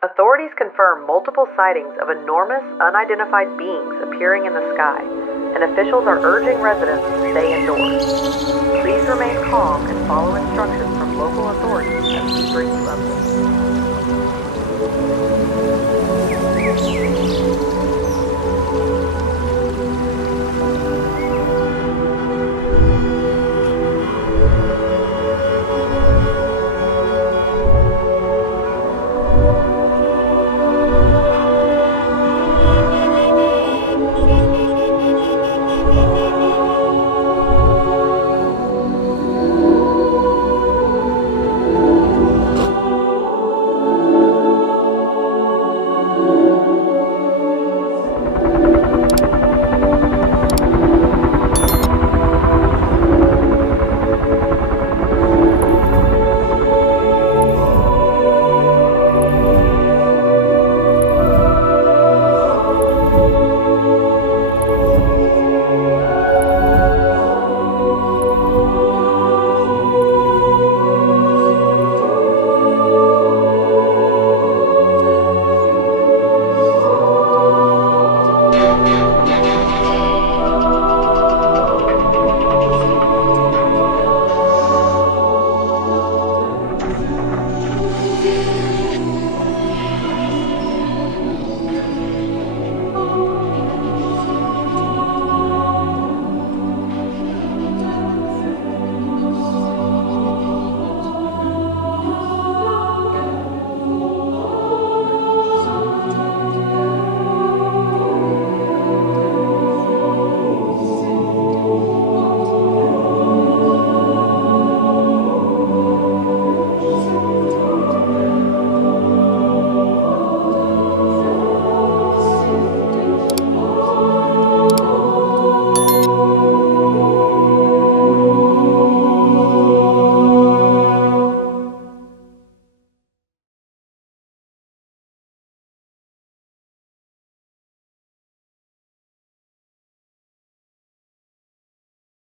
Authorities confirm multiple sightings of enormous, unidentified beings appearing in the sky, and officials are urging residents to stay indoors. Please remain calm and follow instructions from local authorities as we bring you updates.